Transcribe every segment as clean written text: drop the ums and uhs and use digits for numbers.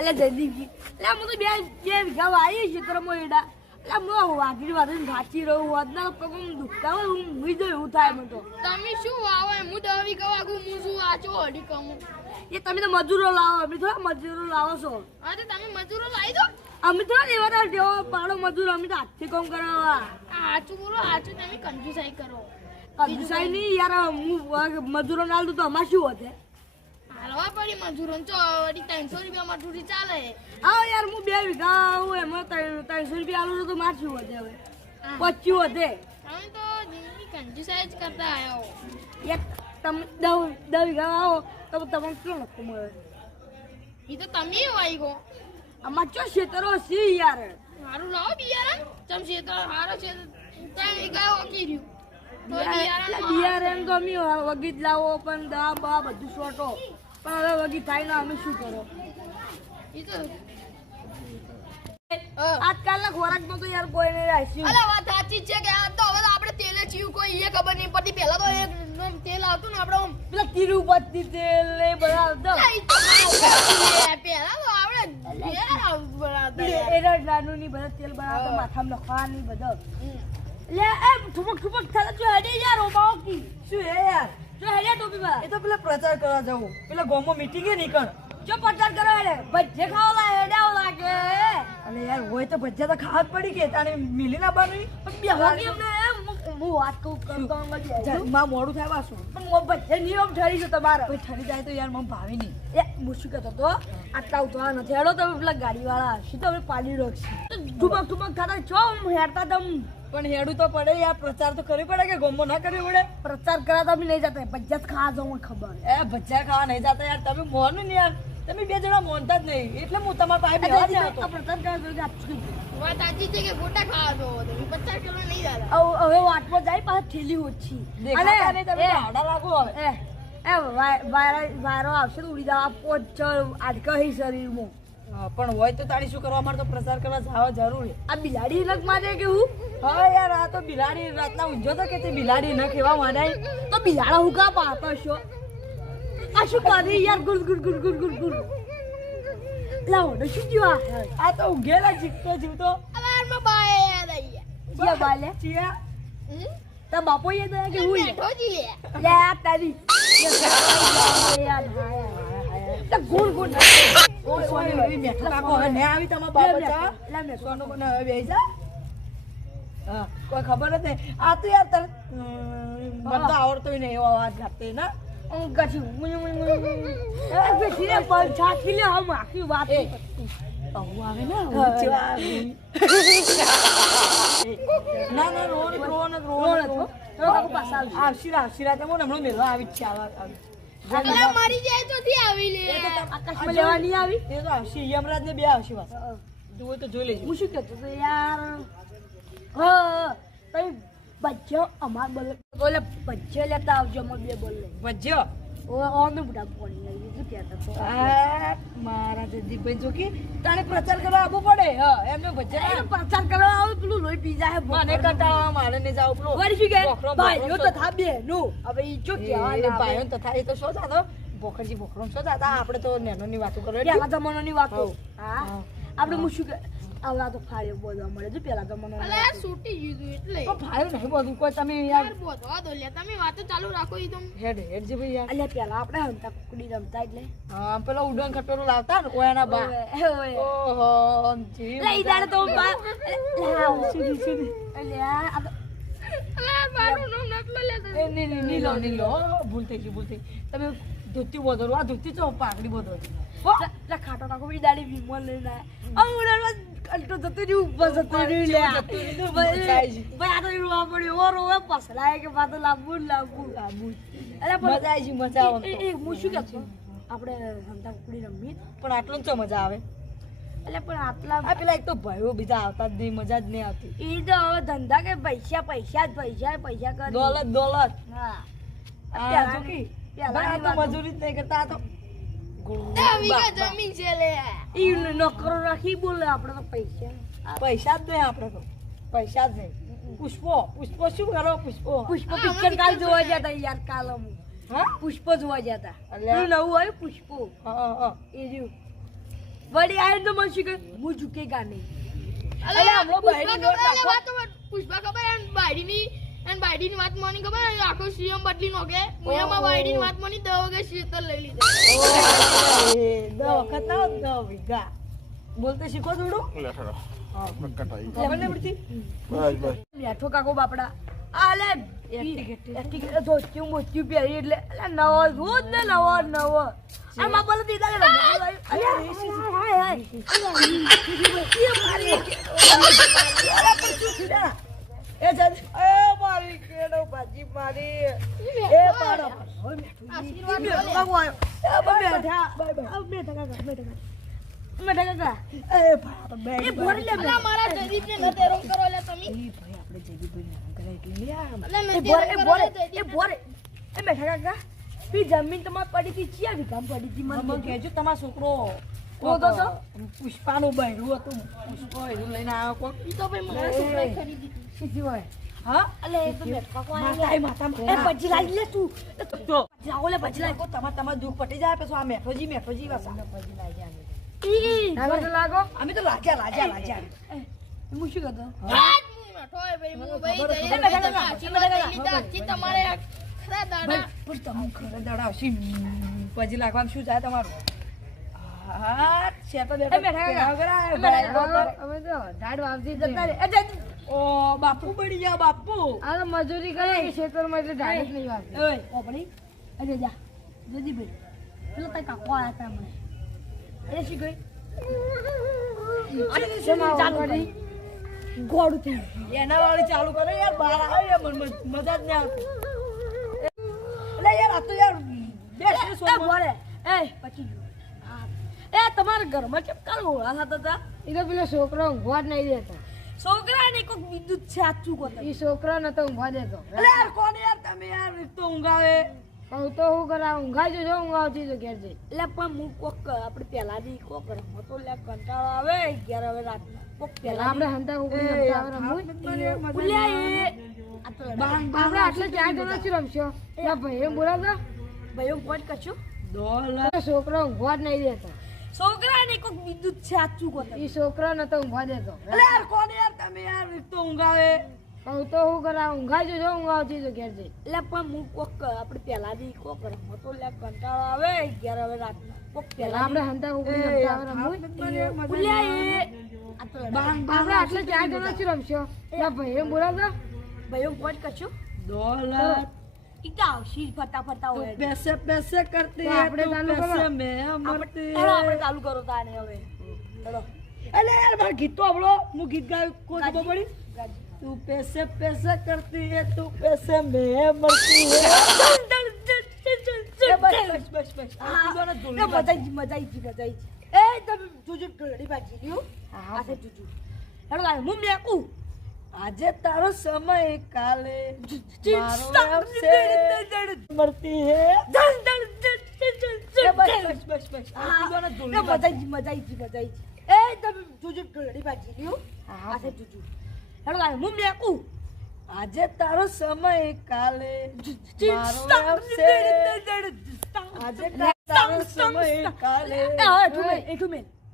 અલે જલ્દી એટલે હું તો બે વીઘા વાવી ક્ષેત્રમાં એડા એટલે હું વાઘરી વાઘરી સાચી રહું વધના પગ દુખતા હોય હું હુઈ દઉં એવું થાય મને તો તમે શું વાવો હું 10 વીઘા વાગું હું શું વાંચો અડી કમું એ તમે તો મજૂરો લાવો અમે થોડા મજૂરો લાવો છો હા તો તમે મજૂરો લાવી દો અમે થોડા લેવા જેવો પાડો મજૂરો અમે તો હાથથી કામ કરાવવા સાચું બોલો સાચું તમે કંજુસાઈ કરો કંજુસાઈ નહીં યાર હું મજૂરો ના દઉં તો અમારે શું વધે હાલવા પડી મજૂરો તો વળી 300 રૂપિયા મજૂરી ચાલે હા યાર હું 2 વીઘા હું એમાં 300 રૂપિયા આલું તો મારે શું વધે હવે 25 વધે તમે તો જિંદગી કંજુસાઈ જ કરતા આવ્યા હો યાર તમે 10 વીઘા આવો તો તમને કેટલો નફો મળે એ તો તમે વાઈ ગો અમાર ચો ખેતરો છે યાર મારું લાવો બિયારણ ચમ છે તો હારો છે 3 વીઘા ઓકી રહ્યું તો બિયારણ તો અમે વગી જ લાવો પણ દા બા બધું શોટો પણ હવે વગી થાય ને અમે શું કરો એ તો આજકાલના ખોરાકમાં તો યાર કોઈ નહીં રાખ્યું અલા વાત સાચી છે કે આ તો હવે આપણે તેલે ચીયું કોઈ એ ખબર નહીં પડતી પહેલા તો એક તેલ આવતું ને આપણે પેલા તિરુપતિ તેલ ને બધા આવતો પહેલા તો આપણે એના નાનું ની બધા તેલ બનાવતો માથામાં લખવાની બધા લે એમ ઠુમક ઠુમક થાલે જો હેડે યાર ઓબાઓ કી શું હે યાર જો હેડે ટોપી માં એ તો પેલા પ્રચાર કરવા જવું પેલા ગામમાં મીટિંગ એ નીકળ જો પ્રચાર કરો હેડે ભજ્જે ખાવા હેડે લાગે અને યાર હોય તો ભજીયા તો ખાવા જ પડી કે તાને મિલી ના બની બે હોગી એમને હું વાત કહું કરતો માં મોડું થાય પાછું પણ મો ભજ્જે નિયમ ઠરી છે તમારે કોઈ ઠરી જાય તો યાર મને ભાવે નહીં એ મુશ્કેલ કહેતો તો આટલા ઉતવા નથી હેડો તમે પેલા ગાડી વાળા હશે તો અમે પાડી રોકશે ઠુમક ઠુમક ખાતા છો હેડતા તમ પણ હેડું તો પડે યાર પ્રચાર તો કરવી પડે કે ગામમાં ના કરવી પડે પ્રચાર કરા તો અમે નહીં જતા ભજ્જત ખાવા જાવ મને ખબર એ ભજીયા ખાવા નહીં જતા યાર તમે મોનું ને યાર તમે બે જણા મોનતા જ નહીં એટલે હું તમારા પાસે બેવા જ આવતો પ્રચાર કરવા જોઈએ આપશું વાત સાચી છે કે ગોટા ખાવા દો તમે 50 કિલો નહીં દાદા હવે વાટમાં જાય પાછા ઠેલી ઓછી દેખાતા નહીં તમે આડા લાગો હવે વાયરો આવશે તો ઉડી જવા પોચ આડકા હી શરીરમાં પણ હોય તો તારી શું કરવા માટે તો પ્રચાર કરવા જવા જરૂરી આ બિલાડી લગ મારે કે હું હા યાર આ તો બિલાડી રાતના ઊંઝો તો કે તે બિલાડી ન ખેવા માંડાય તો બિલાડા હું કા પાતો છો આ શું કરી યાર good good good good good good લાવો ને શું જીવા આ તો ઊંઘેલા જીવતો જીવતો અલારમાં બાય યાદ આવી જીયા બાલે ચિયા તા બાપો એ દે કે હું બેઠો જી લે આ તારી યાર તા ગુડ ગુડ ઓ સોની એવી મેઠો કાકો હવે ને આવી તમારા બાપા ચા લે મે સોનો બને હવે બેહી જા હા કોઈ ખબર જ નહીં આ તો યાર તર મને તો આવડતો નહીં એવો અવાજ કાઢતે ના હું કશું એ બેઠી રે પર છાકી લે હમ આખી વાત આવું આવે ને ના ના રોન રોન રોન તો કાકો પાછા આવશીરા તમે હમણાં મેળવા આવી જ છે અલા મરી જાય તો થી આવી લે આકાશમાં લેવા નહીં આવી એ તો આવશે યમરાજ ને બે આવશે વાત તું તો જોઈ લેજો હું શું કહેતો તો યાર હા તમે બચ્ચો અમાર બોલે બચ્ચે લેતા આવજો અમે બે બોલે ભજ્યો ઓ ઓમે બુડા પોણી લઈ શું કહેતો તો આ મારા જગદીપભાઈ જોકી તારે પ્રચાર કરવા આવવું પડે હા એમને ભજ્યા એ પ્રચાર કરવા આવ પેલું લોહી પી જાય મને કંટાળા મારે ને જાવ પેલો વળી શું કે બોખરો, ભાઈઓ બોખરો તો થા બે નું હવે ઈ જો કહેવાના ભાઈઓ તથા એ તો શું જાતો બોખરજી બોખરો શું જાતા આપણે તો નેનોની વાતો કરે પેલા જમાનાની વાતો હા હા. આપણે હું શું કે આવડા તો ફાળ્યો બોલવા મળે છે પેલા જમાનાની અલા યાર છૂટી ગયું એટલે તો ભાઈઓ નહીં બધું કોઈ તમે યાર યાર બોધવા દો લે તમે વાતો ચાલુ રાખો ઈ તો હેડ હેડ જે ભાઈ યાર અલ્યા પેલા આપણે હંતા કુકડી રમતા એટલે હા પેલા ઉડન ખટોરો લાવતા ને ઓયાના બા ઓય ઓહો જી લે ઈ દાડે તો બા સુધી સુધી અલ્યા આ તો અલા મારું નામ નકલો લે એ નીલો નીલો ભૂલ થઈ ગઈ તમે ધોતી બોધો આ ધોતી ચો પાઘડી બોધો લા ખાટો નાખો ઈ દાડે વિમલ લઈને આવ કંટો જતો રહ્યું ઉપર જતો રહ્યું લે ભાઈ આ તો રોવા પડ્યો ઓ રોવે પસલાય કે પાછો લાંબુ લાંબુ અરે મજા આવી છે મજા આવે એ હું શું કહેતો આપણે હંતા કુકડી રમી પણ આટલું ચો મજા આવે એટલે પણ આટલા આ પેલા એક તો ભાઈઓ બીજા આવતા જ નહીં મજા જ નહીં આવતી એ તો હવે ધંધા કે પૈસા પૈસા જ પૈસા પૈસા કરી દોલત દોલત હા આ જોકી આ તો મજૂરી જ નહીં કરતા આ તો વીઘા જમીન છે લે ઈ નોકરો રાખી બોલે આપણે તો પૈસા પૈસા જ નહીં આપણે તો પૈસા જ નહીં પુષ્પો પુષ્પો શું કરો પુષ્પો પુષ્પ પિક્ચર કાલ જોવા જતા યાર કાલ અમે હા પુષ્પ જોવા જતા અલ્યા. નવું આવ્યું પુષ્પો હા એ રહ્યું વળી આવીને તો મને શીખે હું ઝૂકેગા નહીં. અલે હમણાં બાયડી નોટ નાખો. પુષ્પા ખબર એન બાયડીની વાત માની ખબર એન આખો સીએમ બદલી નોકે મુયામાં બાયડીની વાત માની 10 વાગે શીતલ લઈ લીધા. વખત ના 10 વીઘા બોલતે શીખો થોડું. ખબર નહીં પડતી. બેઠો કાકો બાપડા આલે ધોત્યું મોત્યું પહેરી એટલે નવો રોજ ને નવો નવો આ માં બોલે દીધા મારી કેડો ભાજી મારી એ પાડો આશીર્વાદ અલા મારા જયદીપને ન તેરો કરો લે તમે. જમીન તમારે પડી હતી ચિયા વિકામ પડી હતી મને કહેજો તમારો છોકરો પુષ્પાનું બહેરું હતું. પુષ્પા બહેરું લઈને આવ્યો કોક. ઈ તો ભાઈ મારા છોકરાએ ખરીદી શીખી હોય હા અલે એ તો બેઠો માતા એ પછી લાવી લે તું જાઓ લે પછી લાવી તમારે દુઃખ પટી જાય પછી આ મેઠોજી વાસા હવે તો લાગો અમે તો લાજા હું શું કરતો આજ હું બેઠો હોય ભાઈ હું ભાઈ ખબર જઈએ હતી. તમે આશીર્વાદ લઈ લીધા આજથી તમારે આ ખરા દાડા પણ તમે ખરે દડાવશી પછી લાગવાનું શું થાય તમારું હા શેતો બેઠો અમે તો ઝાડ વાવતી જતા રે ઓ બાપુ બળી ગયા બાપુ આ તો મજૂરી કરે કે ખેતરમાં એટલે ઝાડ જ નહીં વાવતી ઓય ઓપડી અરે જા જલ્દી ભાઈ પેલો તાર કાકો આયા તા મને એ શી ગઈ ચાલુ કરી ગોળું થઈ એના વાળી ચાલુ કરે યાર બહાર આવે યાર મજા જ નહીં આવતી એટલે યાર આ તો યાર બેસ્ટ એ બોલે એ પછી એ તમારા ઘરમાં કેમ કાલ હોળા થતા હતા એ તો પેલો છોકરો ઊંઘવા જ નહીં દેતો છોકરાને કોઈક વિદ્યુત છે સાચું કહો એ છોકરો નતો ઊંઘવા દેતો એટલે યાર કોણ યાર તમે યાર એક તો ઊંઘાવે હું તો હું કરા ઊંઘાઈ જજો ઊંઘાવતી તો ઘેર જઈ એટલે પણ હું કોક આપણે પહેલાથી કોક રમો તો લે કંટાળો આવે ઘેર હવે રાતના કોક પહેલા આપણે હંતા આપણે આટલે 4 જણા જ રમશો ત્યાં ભાઈ બોલાવતા ભાઈ કોઈ કશું છોકરો ઊંઘવા જ નહીં દેતો છોકરાને કોક વિદ્યુત છે સાચું કહો એ છોકરો નતો ઊંઘવા દેતો એટલે યાર કોણ યાર તમે યાર એક તો ઊંઘાવે હું તો હું કરા ઊંઘાઈ જજો ઊંઘાવતી તો ઘેર જઈ એટલે પણ હું કોક આપણે પહેલાથી કોક રમો તો લે કંટાળો આવે ઘેર હવે રાતના કોક પહેલા આપણે હંતા આપણે આટલે 4 જણા જ રમશો ત્યાં ભાઈ બોલાવતા ભાઈ કોઈ કશું દોલત ઈકા આવશી ફટાફટા હોય पैसे करती तो है आपने तू चालू पैसे करो। में मरती હેલો है આપણે ચાલુ કરો તાને હવે હેલો अरे यार मार गीत तो आवड़ो मु गीत गाय कोई खबर पड़ी तू पैसे करती है तू पैसे में मरती है बस મજા એ તમે જોજો ઘડી બાજી લ્યો આ છે જોજો હેલો ગાય હું મેકું આજે તારો સમય કાલે મારો આવશે મરતી હે બસ મજા એ તમે જોજો ઘડી બાજી લ્યો આ છે જોજો હેલો ગાય હું મેકું આજે તારો સમય કાલે મારો આવશે આજે તારો સમય કાલે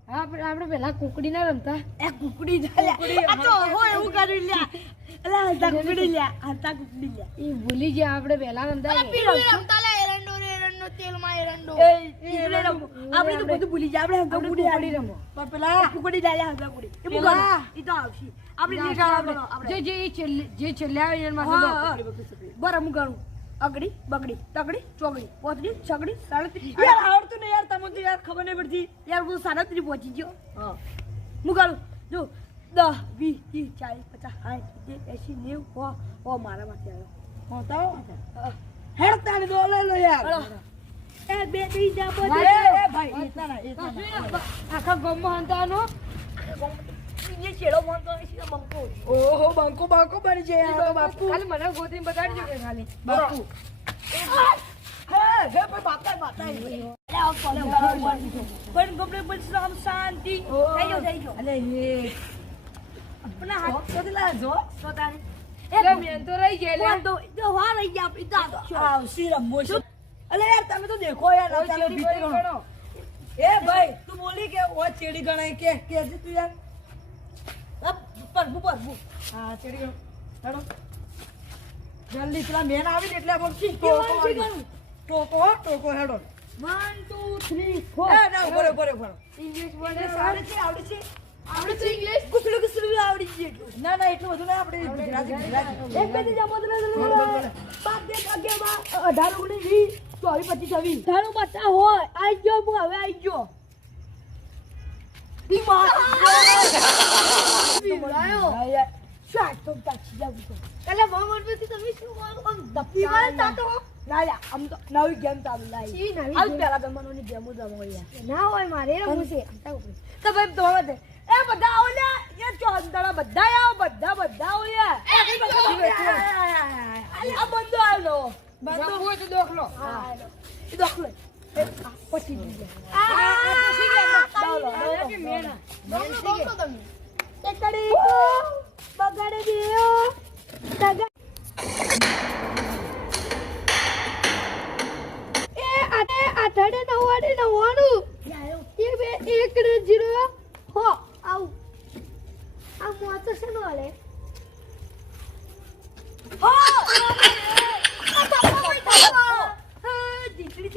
આપણે પેલા કુકડી ના રમતા એ કુકડી આ તો હોય એવું કરી લ્યા અલા હંતા કુકડી લ્યા ઈ ભૂલી ગયા આપણે પેલા રમતા અલા પીલું રમતા લે એરંડો તેલમાં એરંડો આપણે તો બધું ભૂલી ગયા આપણે હંતા કુકડી રમો પણ પેલા કુકડી ડાલ્યા હંતા કુકડી એ પેલા ઈ તો આવશે આપણે જે છેલ્લે આવે એના માટે બરાબર હું ગણું અગડી બગડી તગડી ચોગડી પોચડી છગડી સાડત્રીસ યાર આવડતું ને યાર તમને તો યાર ખબર નહીં પડતી યાર હું 37 પહોંચી ગયો હા હું ગણું જો 10 20 30 40 50 60 70 80 90 ઓ મારા માંથી આવ્યો હોતા હેડ તારી દો લે યાર એ બે બીજા એ ભાઈ એટલા ના આખા ગામમાં હંતાનો એ છેડો મોંતો છે બંકો ઓહો બાંકો બની જાય યાર બાપુ ખાલી મને ગોતીને બતાડજો કે ખાલી બાપુ હે ભાઈ બાતા પણ ગોપરે પછી આમ શાંતિ થઈ ગયો અલે એ આપણા હાથ તો લા જો પોતાને એટલે મેં તો રહી ગયેલા. તો વા રહી ગયા આપણી દાદા આવશી રમો છો અલે યાર તમે તો દેખો યાર ચાલો ભીતર ગણો એ ભાઈ તું બોલી કે ઓ ચેડી ગણાય કે જી તું યાર પરબુ હા ચેડી ગયો હેડો જલ્દી પેલા મેન આવી ને એટલે આપણે ટોકો હેડો 1 2 3 4 એ ના બરોબર ઇંગ્લિશ મને બોલે સારી છે આવડી છે આવડે છે ઇંગ્લિશ કુસલું આવડી ગયું એટલું. ના એટલું બધું ના આપણે ગુજરાતી એક બે ત્રણ ચાર પાંચ છ બોલો. સાત આઠ 18 19 20 25 26 તારું બચ્ચા હોય આઈ ગયો હું હવે આઈ ગયો બોલાયો. શાક તો તાચી જાવ તો એટલે મોહમ્મદથી તમે શું આમ ધપ્પી મારતા તો ના યા આમ તો નવી ગેમ ચાલુ લાવી શી નવી આજ game? પહેલા જમાનાની ગેમ જ રમો યાર ના હોય મારે રમવું છે તો ભાઈ તો હવે એ બધા આવો લે એ ચોંદડા બધા આવો બધા આવો યાર આ બંદો આવ્યો બંદો હોય તો દોખલો હા એ દોખલો પછી દીજે બોલો તમે એકડી બગાડે દિયો તગા એ આઠડે 99 એ બે 1 0 હો આવ આ મોતો છે નો લે હો દીકરી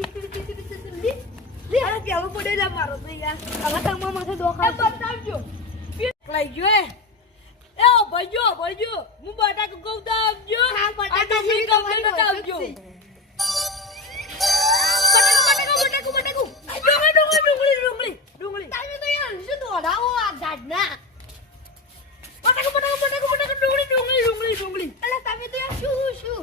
અરે પેલું પડેલા મારો તો યાર હવે તમારા માથે એ દોખા બતાવજો લઈ ગયો એ ઓ ભાઈઓ હું બટાકો કહું તો આવજો હા, બટાકા આ ડુંગળી જેવી કહું તો તમારી આવજો વખત ડુંગળી તમે તો યાર શું દોડાવો આ ઝાડના ડુંગળી એટલે તમે તો યાર શું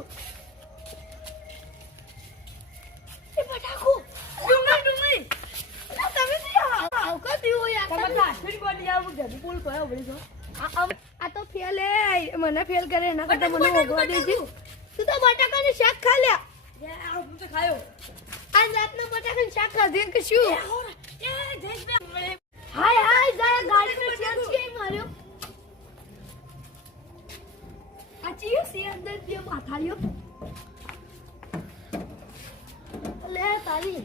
એ બટાકો ડુંગળી એટલે તમે તો યાર આવ કા દીવો યાર તમે તમે લાસ્ટ બોડી આવું જલ્દી બોલ કયો વળી તો આ તો ફેલ એ મને ફેલ કરે એના કરતા મને ભોગવા દેજો તું તો બટાકાનું શાક ખા લે હું તો ખાયો આ રાતના બટાકાનું શાક ખાધે કે શું એ જઈશ બે ડુંગળી હાય જાય ગાડીનો ચાન્સ કેમ માર્યો આ ચીયો સી અંદર જે માથાળ્યો લે તારી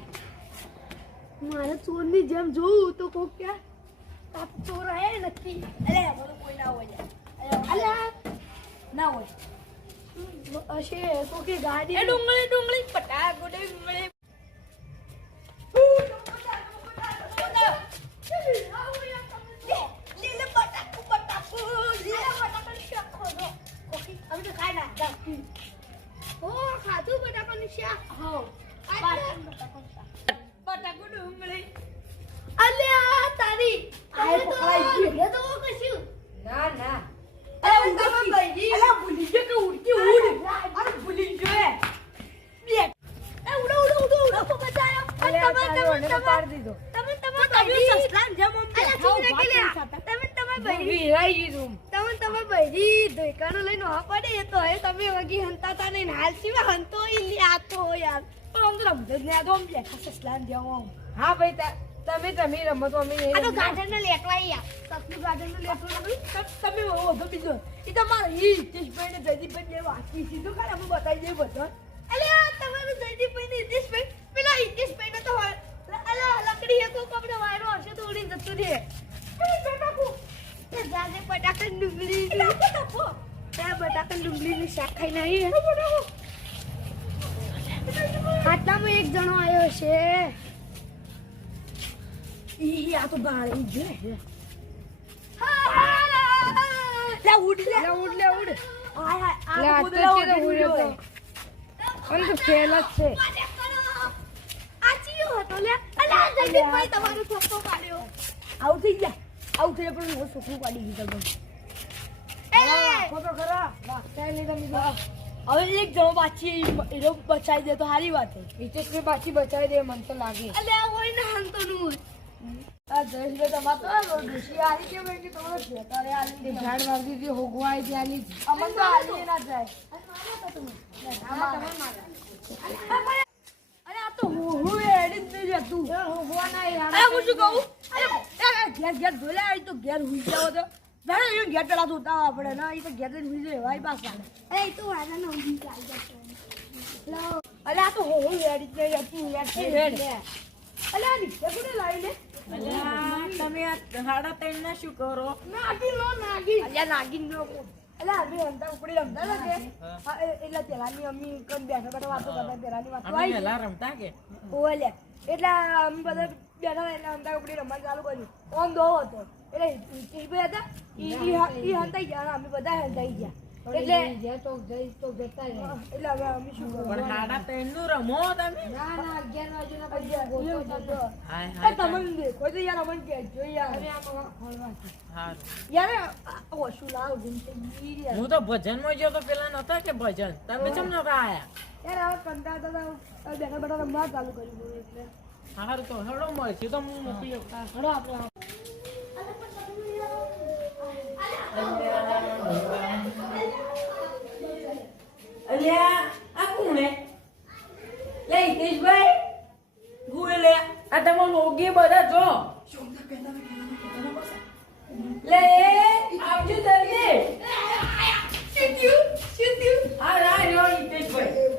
મારે ચોરની જેમ જોઉં તો કોક કે આ ચોર હે નથી અરે બોલો કોઈ ના હોય અલ્યા ના હોય હશે કોકી ગાડી એ ડુંગળી પટાકો ડુંગળી લીલે બટાકો હવે તો ખાઈ ના ઓ ખાધું બટાકાનું શાક હો બટાકો ડુંગળી અલ્યા તારી આ પકડાઈ ગયું. એ તો કશું ના અરે તમે ભાઈજી. અરે ભૂલી ગયો કે ઉડતી ઉડ અરે ભૂલી ગયો બે એ ઉડો બચાયો અરે આ તારો મને તો પાડી દીધો તમે તમે સસલાન જેમ આમ અલ્યા ખાઓ, ચૂપ ભાત રાખી લે. નહીં ખાતા. તમે ભાઈજી વિરાઈ ગયું તમે ભાઈજી ધોઈકાનો લઈને હા પડે એ તો હે તમે વગી હંતાતા નહીં હાલ સિવા હંતો ઈ લ્યાતો યાર પણ આમ તો રમતો જ નહીં, આ તો આમ બેઠા સસલાન જેમ આમ. હા ભાઈ તમે રમત અમે આ તો ગાર્ડન ને લેટવાઈ યાર સપનું ગાર્ડન ને લેટવાનું તમે વધુ બીજો એ તમારે હિતેશભાઈ ને જયદીપભાઈ બે વાંચી સીધું કાલે અમે બતાવી દઈએ બધા અલ્યા તમારું જયદીપભાઈ ને હિતેશભાઈ પેલા હિતેશભાઈ ને તો અલ્યા લકડી હે તો કપડે વાયરો હશે તો ઉડીને જતું રહે બટાકુ એ જાજે બટાકા ડુંગળી બટાકો એ બટાકા ડુંગળી ની શાક ખાઈ નહીં આટલામાં એક જણો આવ્યો છે ઈ આ તો ગાળી છે લે ઉડ લે ઉડ હાય લે, આ આ તો તો કૂદલા ચીરો ઉડી ઉડ્યો ગયો. અને તો ફેલ જ છે આ ચિયો હતો લે અલ્યા જયદીપભાઈ તમારો થપ્પો પાડ્યો આવું થઈ ગયા પણ હું છોકરું પાડી દીધા બસ એ ખોટો ખરા વાગતા નહીં તમે તો. હવે એક જણો બાકી એનો બચાવી દે તો સારી વાત છે હિતેશભાઈ પાછી બચાવી દે મને તો લાગે અલ્યા હોય ને હંતો નું આ જયેશભાઈ તમારે તો ડોશી હારી કેમ હોય કે તમારે ભેતારે હાલી દે. ઝાડ વાગી હતી હોગવાય ત્યાંની અમન તો હાલી ના જાય અરે આ તો હું એડી જ નહીં રહેતું હોગવા ના યાર અરે હું શું કહું ઘેર ધોલા આવી તો ઘેર હુઈ જાવ તો જાણે એ ઘેર પેલા ધોતા આપણે ના એ તો ઘેર જ હુઈ જાય ભાઈ પાસ એ તો વાના નો ઊંઘી ચાલી જશે લાવ અરે આ તો હું એડી જ નહીં રહેતું યાર હેડ. અરે આ રિક્ષા કોને લાવી લે અલ્યા, તમે હાડા ત્રણ ના શું કરો નાગી લો નાગી અલ્યા નાગીન નો એટલે અમે રમતા ઉપડી રમતા હતા કે હા, એટલે પેલાની અમ્મી કઈ બેઠા બેઠા વાતો કરતા પેલાની વાતો અમે આવી પહેલા રમતા કે ઓલે એટલે અમે બધા બેઠા એટલે રમતા ઉપડી રમવાનું ચાલુ કર્યું ઓમ દો હતો એટલે ઈ બે હતા ઈ હંતાઈ ગયા અને અમે બધા હંતાઈ ગયા એટલે એટલે હવે અમે શું પણ કરવાનું? હાડા ત્રણ નું રમો તમે એવું થતું. હાય એ હાય તમને દેખો તો યાર અમને કહેજો યાર હારું. યાર આ ઓછું લાવ જિંદગી યાર હું તો ભજન માં ગયો તો પેલા નતા કે ભજન તમે ચમ નતા આયા યાર હવે કંટાળતા હતા બેઠા બેઠા રમવા ચાલુ કર્યું બોલો એટલે હારું તો હેડો મળશે તો હું મોકલી આપતા. હડો આપણે અલ્યા આ કોણ હે લે હિતેશભાઈ ગુએ લે આ તમે લોગી બધા જો લે આવજો તમે આ રા હિતેશભાઈ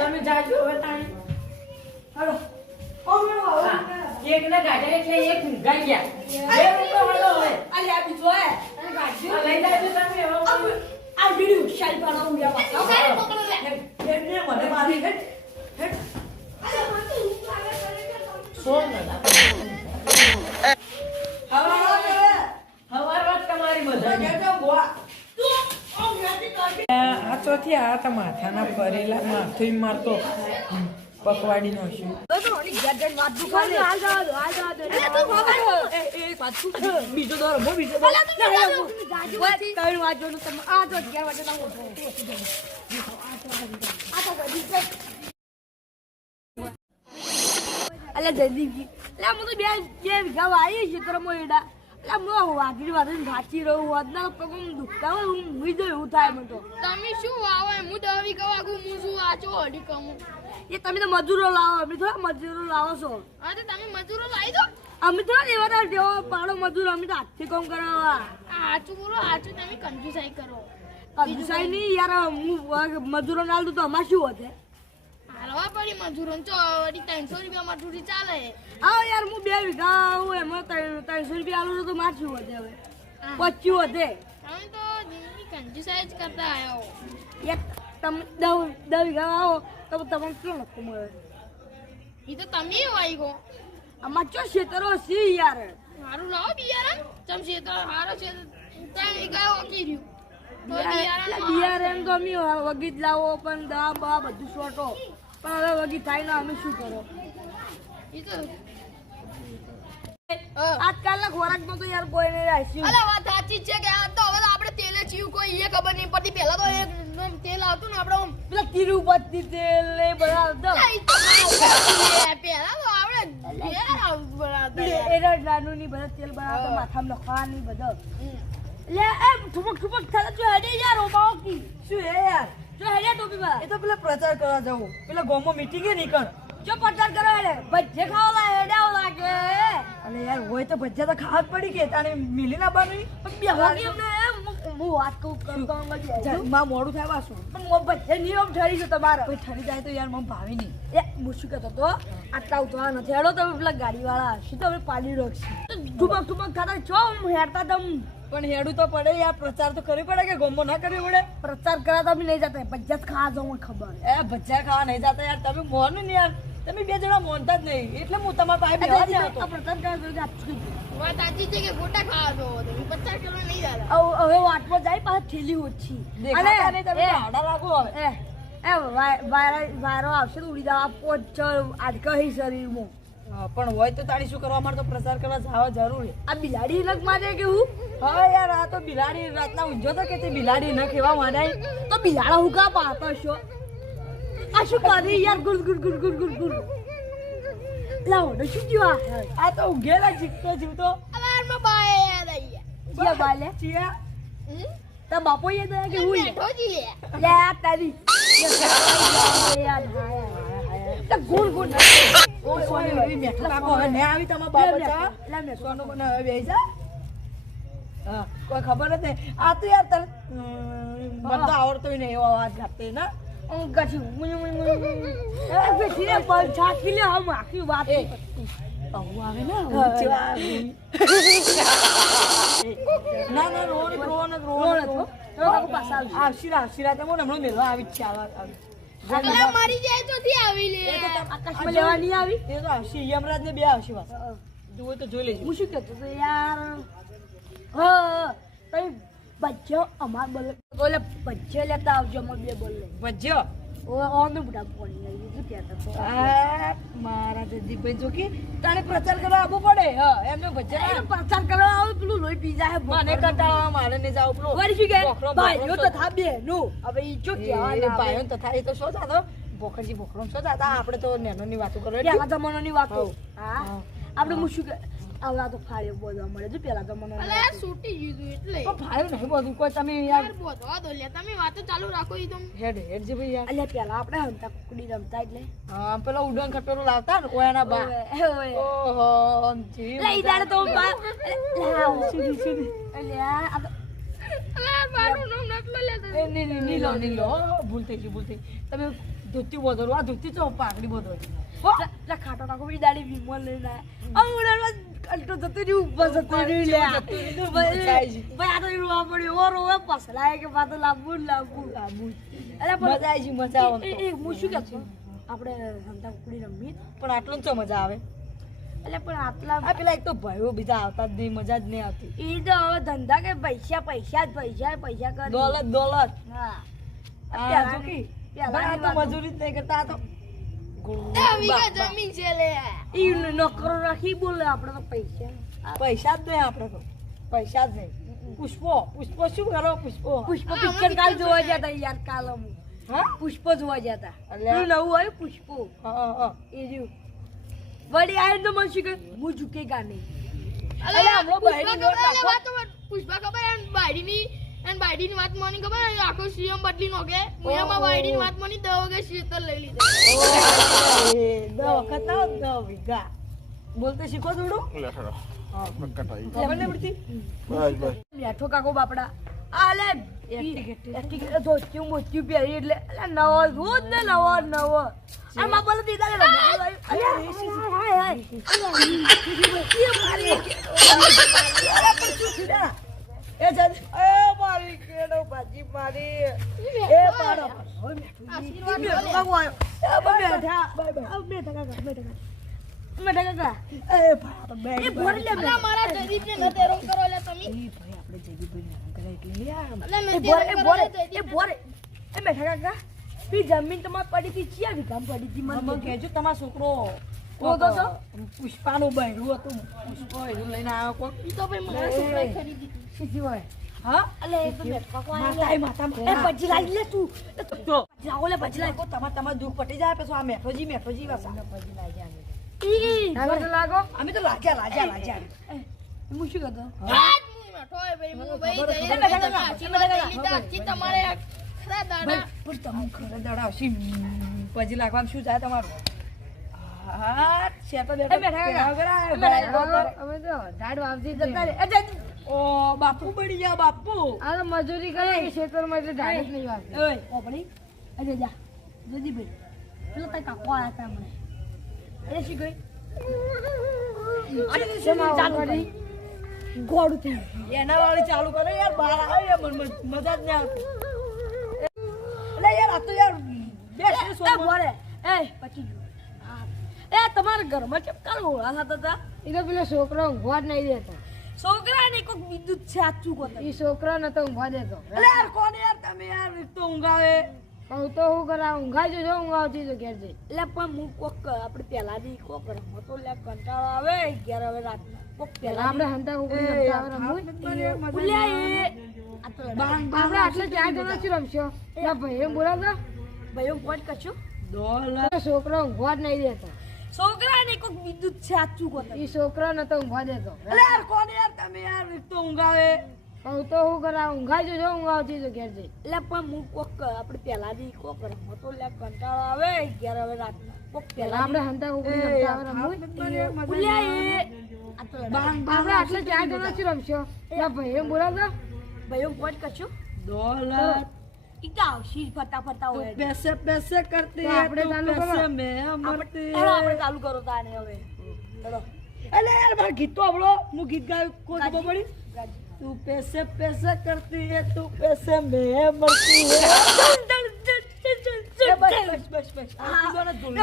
તમે જાજો હવે તાણી એક ને ગાજર એટલે એક ગાઈ ગયા બે રૂપિયા વાળો હોય આ લઈ જાજો તમે હવે એને મને મારી હેડ હેડ સોન ના હવાર વાત તમારી બધા આ ચોથી આ તો માથાના ફરેલા માથું મારતો પકવાડી નો શું બીજો દોર બીજો દોર કઈ વાંચો તમે આ તો 11 વાગે ના ઉઠો અલ્યા જલ્દી એટલે હું તો બે વીઘા વાવી છે તરફ એડા એટલે હું વાઘરી વાઘરી સાચી રહું વધના પગ દુખતા હોય હું મૂઈ દઉં એવું થાય મને તો તમે શું વાવો હું દવી કવાગું હું શું વાંચો અડી કહું એ તમે તો મજૂરો લાવો અમે થોડા મજૂરો લાવો છો હા તો તમે મજૂરો લાવી દો અમે થોડા એવા જેવો પાડો મજૂરો અમે તો હાથથી કામ કરાવવા સાચું બોલો સાચું તમે કંજુસાઈ કરો કંજુસાઈ નહીં યાર હું મજૂરો ના આલું તો અમારે શું હોતે હાલવા પડી મજૂરો તો વળી 300 રૂપિયા મજૂરી ચાલે હા યાર હું 2 વીઘા હું એમાં 300 રૂપિયા આલું તો મારે શું હોતે હવે 25 હોતે તમે તો જિંદગી કંજુસાઈ જ કરતા આવ્યો એક તમે 10 વીઘા આવો તો તમને શું નખું મળે એ તો તમે વાઈ ગો અમાર ચો ખેતરો છે યાર મારું લાવો બિયારણ ચમ છે તો હારો છે ત્યાં વીઘા ઓકી રહ્યું તો બિયારણ બિયારણ તો અમે વગી જ લાવો પણ દવા બવા બધું શોટો પણ હવે વગી થાય ને અમે શું કરો એ તો આજકાલના ખોરાકમાં તો યાર કોઈ નહીં રાખ્યું અલા વાત સાચી છે કે આ તો હવે આપણે તેલે ચીયું કોઈ એ ખબર નહીં પડતી પહેલા તો એક તેલ આવતું ને આપણે પેલા તિરુપતિ તેલ ને બધા આવતા પહેલા તો આપણે બનાવતા એના નાનું ની બધા તેલ બનાવતા માથામાં નખવા ની બધા લે એમ ઠુમક ઠુમક થતા જો હેડે યાર ઓબાઓ કી શું હે યાર જો હેડે ટોપી માં એ તો પેલા પ્રચાર કરવા જવું પેલા ગામમાં મીટિંગ હે નીકળ જો પ્રચાર કરો હેડે ભજ્જે ખાવા હેડે લાગે અને યાર હોય તો ભજીયા તો ખાવા જ પડી કે તારે મિલી ના બની બે હોગી એમને હું વાત કહું કરતો માં મોડું થાય પાછું પણ મો ભજ્જે નિયમ ઠરી છે તમારે કોઈ ઠરી જાય તો યાર મને ભાવે નહીં એ હું શું કહેતો તો આટલા ઉતવા નથી હેડો તમે પેલા ગાડી વાળા હશે તો અમે પાડી રોકશે ઠુમક ઠુમક ખાતા છો હેડતા તમ પણ હેડું તો પડે યાર પ્રચાર તો કરવી પડે કે ગોમો ના કરવી પડે પ્રચાર કરા તો અમે નહીં જતા ભજ્જત ખાવા જાઉં મને ખબર એ ભજીયા ખાવા નહીં જતા યાર તમે મોનું ને યાર તમે બે જણા મોનતા જ નહીં એટલે હું તમારા પાસે બેવા જ આવતો પ્રચાર કરવા તો વાત સાચી છે કે ગોટા ખાવા દો તમે 50 કિલો નહીં દાદા હવે વાટમાં જાય પાછા ઠેલી ઓછી દેખાતા નહીં તમે આડા લાગો હવે વાયરો આવશે તો ઉડી જવા પોચ આડકા હી શરીરમાં પણ હોય તો તારી શું કરવા માટે તો પ્રચાર કરવા જવા જરૂરી આ બિલાડી લગ મારે કે હું હવે યાર આ તો બિલાડી રાતના ઊંઝો તો કે તે બિલાડી ન ખેવા માંડાય તો બિલાડા હું કા પાતો છો આ શું કરી યાર good good good good good good લાવો ને શું જીવા આ તો ઊંઘેલા જીવતો જીવતો અલારમાં બાય યાદ આવી ગયા જીયા બાલે ચિયા તારા બાપો એ દયા કે હું બેઠો જી લે. લે આ તારી યાર હાય ગુણ ગુણ કોઈ ખબર જ નહીં આ તો યાર તને મને તો આવડતો નહીં એવો અવાજ કાઢતો ને કશું બેસીને પંચાખી લે હમ આખી વાત આવું આવે ને ના ના રોણ આવશીરા તમે હમણાં મેળવા આવી જ છે અગલા મરી જાય તો થી આવી લે. આકાશમાં લેવા નહીં આવી એ તો આવશે યમરાજ ને બે આવશે વાત જુઓ તો જોઈ લેજો હું શું કહેતો હતો યાર તઈ બચ્ચો અમાર બોલે બચ્ચે લેતા આવજો અમાર બે બોલે ભજ્યો ઓમે બુડા પોણી આવી શું કહેતો હતો આ મારા જગદીપભાઈ જો કે તાણે પ્રચાર કરવા આવવું પડે હા એમને ભજ્યા એને પ્રચાર કરવા આવે પેલું લોહી પી જાય મને કંટાળો મારે ને જાવ પેલો વળી શું કે બોકરો, ભાઈઓ બોકરો તો થા બે નું હવે ઈ જો કહેવાના ભાઈઓ તથા એ તો શું જાતો ભોખરજી ભોખરો શું જાતા આપણે તો નેનોની વાતો કરો પેલા જમાનાની વાતો હા હા. આપણે હું શું કે આવડા તો ફાળ્યો બોલવા મળે છે પેલા જમાનાની અલે આ છૂટી ગયું એટલે તો ભાઈઓ નહીં બધું કોઈ તમે યાર યાર બોધવા દો લે. તમે વાતો ચાલુ રાખો ઈ તો. હેડ જે ભાઈ યાર અલ્યા પેલા આપણે હંતા કુકડી રમતા એટલે હા પેલા ઉડન ખટોરું લાવતા ને ઓયાના બા ઓય ઓહો જી લે ઈ દાડે તો બા સીધી અલ્યા આ તો અલે આ મારું નામ નકલો લે તમે. નીલો ભૂલ થઈ ગઈ તમે ધોતી બોધરો આ ધોતી ચો પાકડી બોધરો લા ખાટો નાખો બી દાડી વિમલ લઈને આયા કંટો જતો રહ્યું ઉપર જતો રહ્યું લે ભાઈ આ તો રોવા પડ્યો ઓ રોવે પસલાય કે પાછો લાંબુ અરે મજા આવી મજા આવે એ હું શું કહેતો આપણે હંતા કુકડી રમી પણ આટલું જ મજા આવે એટલે પણ આટલા આ પેલા એક તો ભાઈઓ બીજા આવતા જ નહીં મજા જ નહીં આવતી એ તો હવે ધંધા કે પૈસા કરી દોલત હા આ જો કે આ તો મજૂરી જ નહીં કરતા આ તો એ વીઘા જમીન છે લે. ઈ નોકરો રાખી બોલે આપણે તો પૈસા પૈસા જ નહીં આપણે તો પૈસા જ નહીં પુષ્પો શું કરો પુષ્પો પુષ્પ પિક્ચર કાલ જોવા જતા યાર કાલ અમે હા પુષ્પ જોવા જતા અલ્યા. નવું આવ્યું પુષ્પો હા એ રહ્યું વળી આયે તો મને શું કે હું ઝૂકેગા નહીં અલે અલે, આ હમણાં પુષ્પા બાયડી ખબર નોટ અલે વાતો પુષ્પા ખબર એન બાયડીની વાત માની ખબર એ આખો સીએમ બદલી નોકે મુયામાં બાયડીની વાત માની 10 વાગે શીતલ લઈ લીધો. વખત ના 10 વીઘા બોલતે શીખો થોડું ખબર નહીં પડતી બેઠો કાકો બાપડા આ લે ધોત્યું મોત્યું પહેરી એટલે અલા નવો રોજ ને નવો આ માં બોલે દીધા લે એ જદ એ મારી કેડો ભાજી મારી એ પાડો આશીર્વાદ લો લે. બેઠા કાકા એ ભાડો બે એ ભોરી લે અલા મારા જરીબને ન તેરોમ કરો લે તમે. આપણે જગીભાઈ કરે એટલે લે આમ અલા ન એ તેરોમ કરો લે જરીબ. બોરે એ બેઠા કાકા પી જમીન તમાર પડી હતી ચિયા વિકામ પડી હતી મને મને કહેજો તમારો છોકરો કોતો તો? પુષ્પાનું બહેરું હતું પુષ્પો એનું લઈને આવ્યો કોક ઈ તો ભાઈ મારા છોકરાએ ખરીદી હતી. શીખી હોય હા અલે એ તો બેઠો કાકો માતા એ પછી લાવી લે તું તો જાઓ લે પછી લાવી તમારે દુઃખ પટી જાય પછી આ મેઠોજી વાસા ઈ લાગો અમે તો રાજા હું શું કહેતો આજ મુઈ બેઠો હોય ભાઈ હું ભાઈ જઈએ ખબર ભાઈ ખબર તમે આશીર્વાદ લઈ લીધા. આજથી તમારે આ ખરા દાડા પણ તમે ખરે દડાવશી પછી લાગવાનું શું થાય તમારું હા શેતો બેઠો અમે તો ઝાડ વાવતી જતા રે ઓ બાપુ પડી ગયા બાપુ આ તો મજૂરી કરે કે ખેતરમાં એટલે ઝાડ જ નહીં વાવતી ઓય ઓપડી અરે જા જલ્દી ભાઈ પેલો તાર કાકો આયા તા મને એ શી ગઈ ચાલુ કરી ગોળું થઈ એના વાળી ચાલુ કરે યાર બહાર આવે યાર મજા જ નહીં આવતી એટલે યાર આ તો યાર બેસી એ બોરે એ પછી એ તમારા ઘરમાં કેમ કાલ હોળા થતા હતા એ તો પેલો છોકરો ઊંઘવા જ નહીં દેતો. છોકરાને કોઈક બીજું સાચું કહો એ છોકરો નતો ઊંઘવા દેતો. એટલે યાર કોણ યાર તમે યાર એક તો ઊંઘાવે પણ હું તો શું કરા ઊંઘાઈ જજો ઊંઘાવતી તો ઘેર જઈ. એટલે પણ હું કોક આપણે પહેલાથી કોક રમતો લે કંટાળો આવે ઘેર હવે રાતના કોક પેલા પહેલા આપણે હંતા કુકડી રમતા આવે રમવું. આપણે આટલે 4 જણા જ રમશો. પેલા ભાઈને બોલાવતા. ભાઈઓ ફોન કરશું પેલો છોકરો ઊંઘવા જ નહીં દેતો. છોકરાને કોક બીજું સાચું કહો એ છોકરો નતો ઊંઘવા દેતો. એટલે યાર કોણ યાર તમે યાર એક તો ઊંઘાવે કહું તો હું કરા ઊંઘાઈ જજો ઊંઘ આવતી તો ઘેર જઈ એટલે પણ હું કોક આપણે પહેલાથી કોક રમતો લે કંટાળો આવે 11 હવે રાતના કોક પેલા આપણે હંતા કુકડી રમતા આવે રમવું ભૂલ્યા એ આ તો આપણે આટલા 4 જણા જ રમશો લા ભાઈ બોલાવજો ભાઈઓ પોટ કશું दौलत ઈકા આવશી ફરતા ફરતા હોય पैसे पैसे करती तो है आपने तू चालू पैसे करो। में मरती હેલો આપણે है ચાલુ કરો તાને હવે હેલો अरे यार मार गीत तो आवड़ो मु गीत गाय को खबर पड़ी तू पैसे पैसे करती है तू पैसे में मरती है बस बस बस आप दोनों એ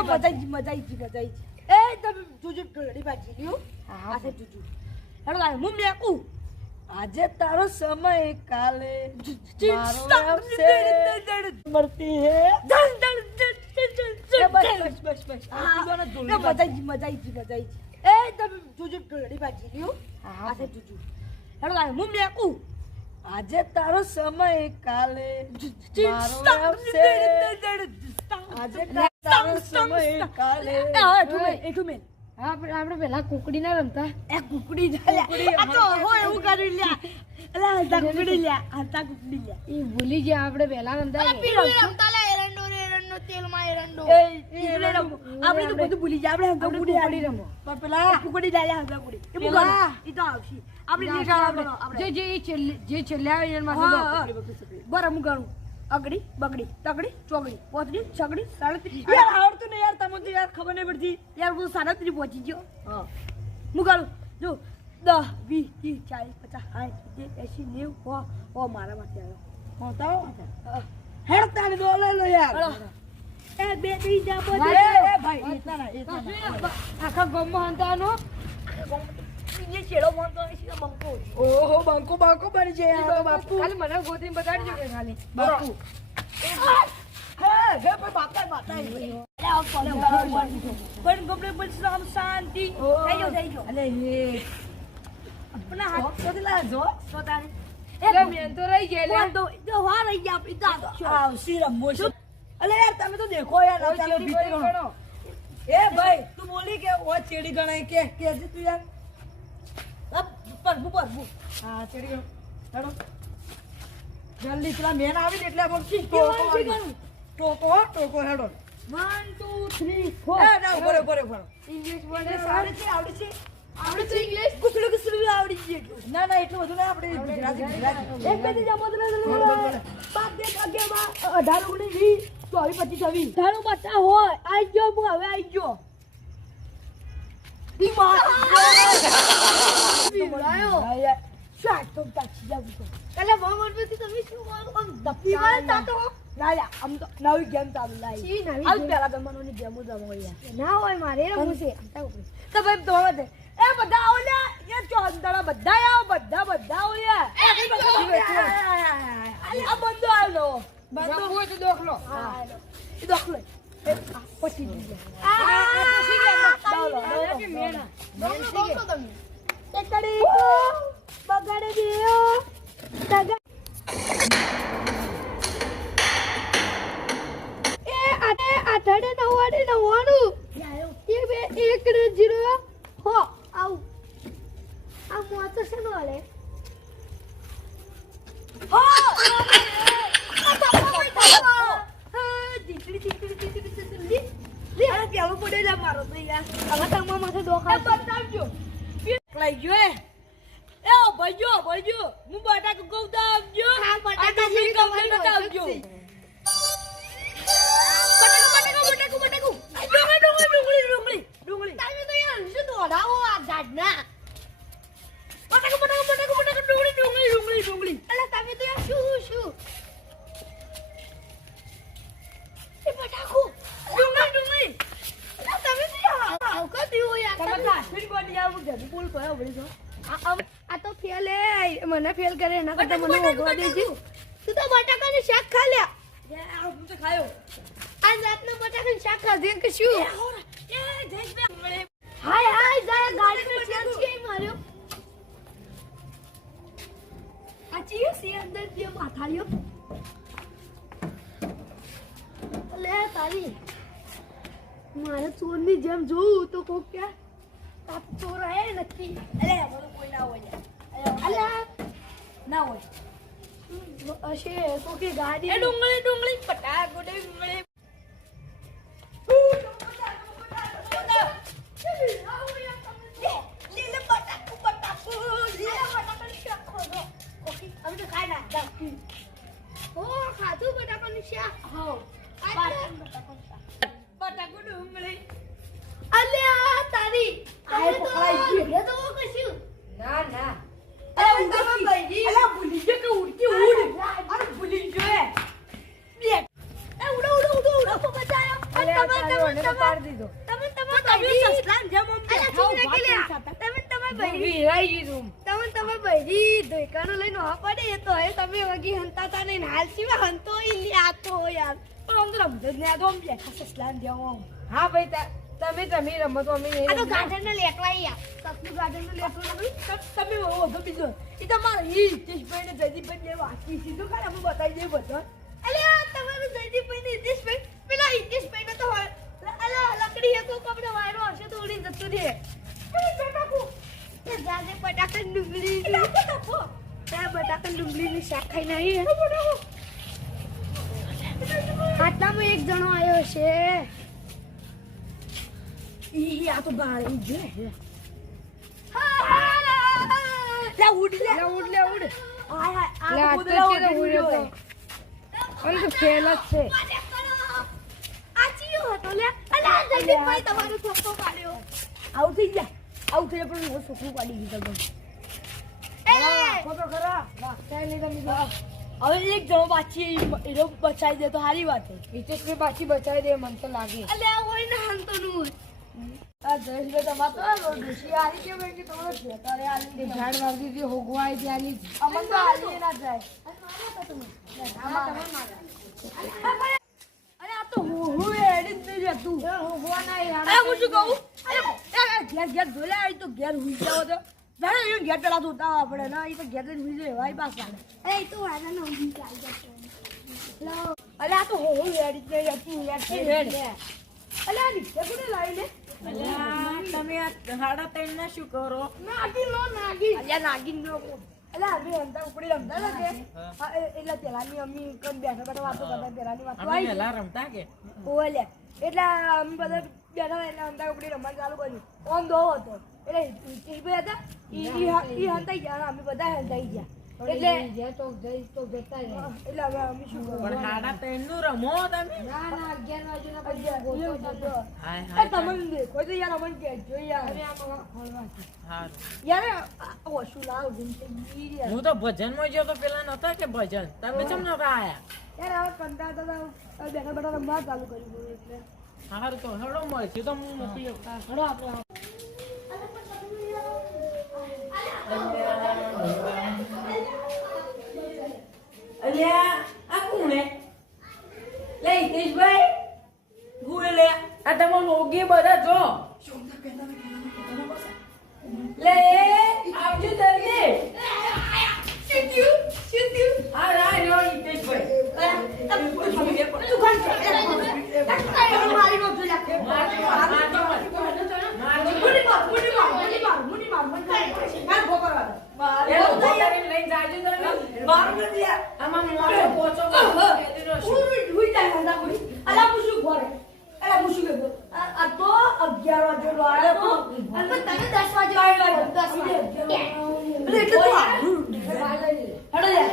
મજા ઈ એ તમે જોજો ઘડી બાજી લ્યો આ છે જોજો હેલો ગાય હું મેકું આજે તારો સમય કાલે મારો આવશે મરતી હે બસ બસ બસ आप दोनों મજા ઈ એ તમે જોજો ઘડી બાજી લ્યો આ છે જોજો હેલો ગાય હું મેકું આજે તારો સમય કાલે મારો આવશે આજે તારો સમય કાલે એઠું મેં આપણે પેલા કુકડી ના રમતા એ કુકડી જાય આ તો હોય એવું કરી લ્યા અલા હંતા કુકડી લ્યા હંતા કુકડી લ્યા એ ભૂલી ગયા આપણે પેલા રમતા કે? પીલું રમતા લે એરંડો તેલમાં એરંડો આપણે તો બધું ભૂલી જાય આપણે હંતા આપણે કુકડી કુકડી રમો પણ પેલા કુકડી ડાલ્યા હંતા કુકડી એ પેલા. એ તો આવશે આપણે જે આપણે જે છેલ્લે આવે એના માથે દો. બરાબર હું ગણું અગડી બગડી તગડી ચોગડી પોતડી છગડી સાડત્રીસ યાર આવડતું ને યાર તમને તો યાર ખબર નહીં પડતી યાર હું 37 પહોંચી ગયો હા હું ગણું જો 10 20 30 40 50 60 70 80 90 ઓ મારા માથે આવ્યો હોતા હેડતા ને દોલે લો યાર હલો. એ બે ત્રીજા એ બધે ભાઈ એટલા ના આખા ગામમાં હંતાનો એ છેડો મોંતો છે બંકો ઓહો બાંકો બાંકો બની જાય યાર બાપુ ખાલી મને ગોતીને બતાડજો કે ખાલી બાપુ હે ભાઈ બાપા બાપા પણ ગમે પણ શાંતિ થઈ ગયો અલે એ પણ હાથ જોક તો દિલા જો પોતાને એટલે મેં તો રહી ગયા લે. વાંધો તો વાર રહી ગયા આપણી તો આવશી રમો છો અલે યાર તમે તો દેખો યાર કોઈ ચાલો ચીડી ભીતર કોઈ ગણો. ગણો. એ ભાઈ તું બોલી કે ઓ ચેડી ગણાય કે છે તું યાર પરબુ હા ચેડી ગણો હેડો જલ્દી પેલા મેન આવી ને એટલે આપણે ટોકો હેડો 1 2 3 એ ના બરે બરે બરે ઇંગ્લિશ મને બોલે સારી છે આવડી છે આપણે તો ઇંગ્લિશ કુસડું આવડી ગયું ના ના એટલું બધું નહીં આપણે ગુજરાતી એક બે ત્રીજા મોદરા બોલો. 5 11 18 19 20 24 25 26 ધારો બચ્ચા હોય આઈ ગયો હું હવે આઈ ગયો ઈ બોલાયો હા યાર શાટ તો તાચી જાવ તો કાલે મોહમ્મદથી તમે શું બોલો આમ દપ્પી માર તાતો ના યા આમ તો નવી ગેમ ચાલુ લાઈ સી નવી હાલ game? પેલા જમાનાની ગેમ જ રમો યાર ના હોય મારે રમવું છે તો ભાઈ તો હવે એ બધા આવો લે એ ચોંદડા બધા આવો બધા આવો યાર આ બંદો આલો રમવું હોય તો દોખલો. એ દોખલે પછી દીજે કે મેણા. બોલો તમે એકડી બગાડે દિયો તગા એ આટે 1 હો આવ આ મોતો છે નો લે પેલું પડે લે મારો તો યાર હવે તમારા માથે દોખા બતાવજો લઈ ગયો એ ભાઈજો હું બટાકો કહું તો આવજો હા, બટાકા આ જેવી કહું તમારી તો આવજો ઓળખ બટાકો ડુંગળી તમે તો યાર શું દોડાવો આ ગાડના બટાકો ડુંગળી અલા તમે તો યાર શું એ બટાકો ડુંગળી અલા તમે તો યાર આવ કદી હો યાર તમે કાશ્મીર ગોડી આવું જબી પુલ કયો ભરી છો આ તો ફેલ હે મને ફેલ કરે એના કરતા મને ભોગવા દેજો તું તો બટાકાનું શાક ખા લે હું તો ખાયો આ રાતનો બટાકાનું શાક ખાધે કે શું એ જઈશ બે ડુંગળી હાય જરા ગાડીનો શેર છે માર્યો આ ચીયો સી અંદર જે માથાળ્યો લે તારી મારે ચોરની જેમ જોઉં તો કોક કે આ ચોર હે નક્કી અલે મને કોઈ ના હોય યાર અલ્યા ના હોય હશે કોકી ગાડી એ ડુંગળી પટાકો ડુંગળી ખાધું બટાકાનું શાક પટાકો ડુંગળી અલ્યા તારી આય પકડાઈ ગઈ. તો કશું ના ના અરે ઉડતી અલા ભૂલી ગયો કે ઉડતી ઉડ અરે ભૂલી ગયો બે ઉડો બચાયો અલ્યા તારી ઓને તો પાડી દીધો તમે સસલાન જેમ આમ બેઠા ઉભા કરી સાથે. વિરાઈ ગયું તમે બૈરી ધોઈકાનો લઈને આ પડે એ તો હવે તમે વગી હંતાતા નહીં હાલ સિવાય હંતો ઈ લ્યા તો યાર પણ આમ તો રમતો જ નહીં. આ તો આમ બેઠા સસલાન જેમ આમ. હા ભાઈ તમે રમતો અમે નહીં આ તો રમતા. ગાર્ડન ને લેટવા યાર સપનું ગાર્ડન ને લેટવા તમે વધુ બીજો એ તમારે હિતેશભાઈ ને જયદીપભાઈ ને વાંચી સીધું કાઢ અમે બતાવી દઈએ બધા. અલ્યા તમારું જયદીપભાઈ ને હિતેશભાઈ પેલા હિતેશભાઈ ને તો અલ્યા લકડી હતો કપડે વાયરો હશે તો ઉડીને જતું રહે એ જાજે બટાકા ડુંગળી ત્યાં બટાકા ડુંગળી ની શાક ખાઈ નહીં આટલામાં એક જણો આવ્યો છે ઈ આ તો બાર ઈ જો લે ઉડ લે ઉડ હાય લે આ આ તો તો બોદલા ચેલો ઉડી ઉડ્યો ગયો. તો અને તો ફેલ જ છે આ ચિયો હતો લે અલ્યા જયદીપભાઈ તમારો છોકરો કાઢ્યો આવું થઈ ગયા આવું થઈ ગયા પણ હું છોકરું પાડી દીધા ભાઈ. એ ફોટો ખરા વાગતા નહીં તમે તો. હવે એક જણો બાકી એનો બચાવી દે તો સારી વાત છે. હિતેશભાઈ બાકી બચાવી દે મને તો લાગે અલ્યા હોય ને હંતોનું આ જયેશભાઈ તમારે તો ડોશી હારી કેમ કે તમારો ખેતરે હાલી એ ઝાડ વાગી હતી હોગવાય ત્યાંની અમન તો હાલી ના જાય. અરે આ તો હું એડી જ નહીં જતું. હોગવા ના યાર અરે હું શું કહું અરે ઘેર ધોલા આવી તો ઘેર હુઈ જાવ તો જાણે એ ઘેર પેલા ધોતા આપણે ના એ તો ઘેર જ હુઈ જાય વાય પાસ એ તો વાના નો ઊંઘી ચાલી જતો અરે આ તો હું એડી જ નહીં જતું યાર હેડ અરે આ નીચે કોને લાવીને તમે સાડા ત્રણ ના શું કરો અલ્યા નાગીન નો અલ્યા અમે અંતા ઉપડી રમતા હતા કે હા, એટલે પેલાની અમ્મી કન બેઠા બેઠા વાતો કરતા પેલાની વાતો અમે આવી પહેલા રમતા કે ઓલે એટલે અમે બધા બેઠા એટલે અંતા ઉપડી રમવાનું ચાલુ કર્યું ઓમ દો હતો એટલે હિતેશભાઈ હતા ઈ હંતાઈ ગયા અમે બધા હંતાઈ ગયા એટલે જે તો જઈ તો જતા રહે એટલે હવે અમે શું પણ સાડા ત્રણ નું રમો તમે ના ના 11 વાગ્યાના હાય એ હાય તમને દેખો તો યાર અમને કહેજો યાર હારું. યાર ઓછું લાવ જિંદગી યાર હું તો ભજન માં ગયો તો પેલા નતા કે ભજન તમે કેમ નતા આયા યાર હવે કંટાળા હતા બેઠા બેઠા રમવા ચાલુ કરી દીધું એટલે હારું તો હળો મળશે તો હું મોકલી આપતા હળો આપણે અલ્યા આ કોણે લે હિતેશભાઈ ગુએ લે આ તમે લોગી બધા જો લે આવજો જલ્દી આ રા જો હિતેશભાઈ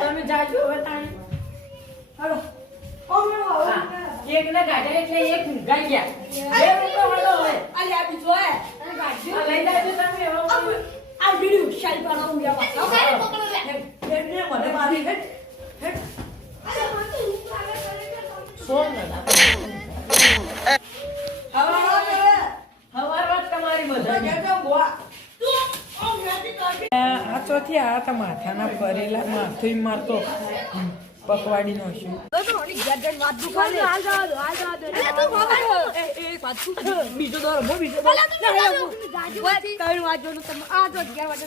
તમે જાજો હવે તાણી એક ને ગાડે એટલે એક ગાઈ ગયા બે તો હળો હોય આ લઈ જાજો તમે હવે મને મારી હેડ આ ચોથી આ તો માથાના ફરેલા માથું મારતો પકવાડી નો શું બીજો દોર બીજો દોર ત્રણ વાગ્યો તમે આ તો 11 વાગે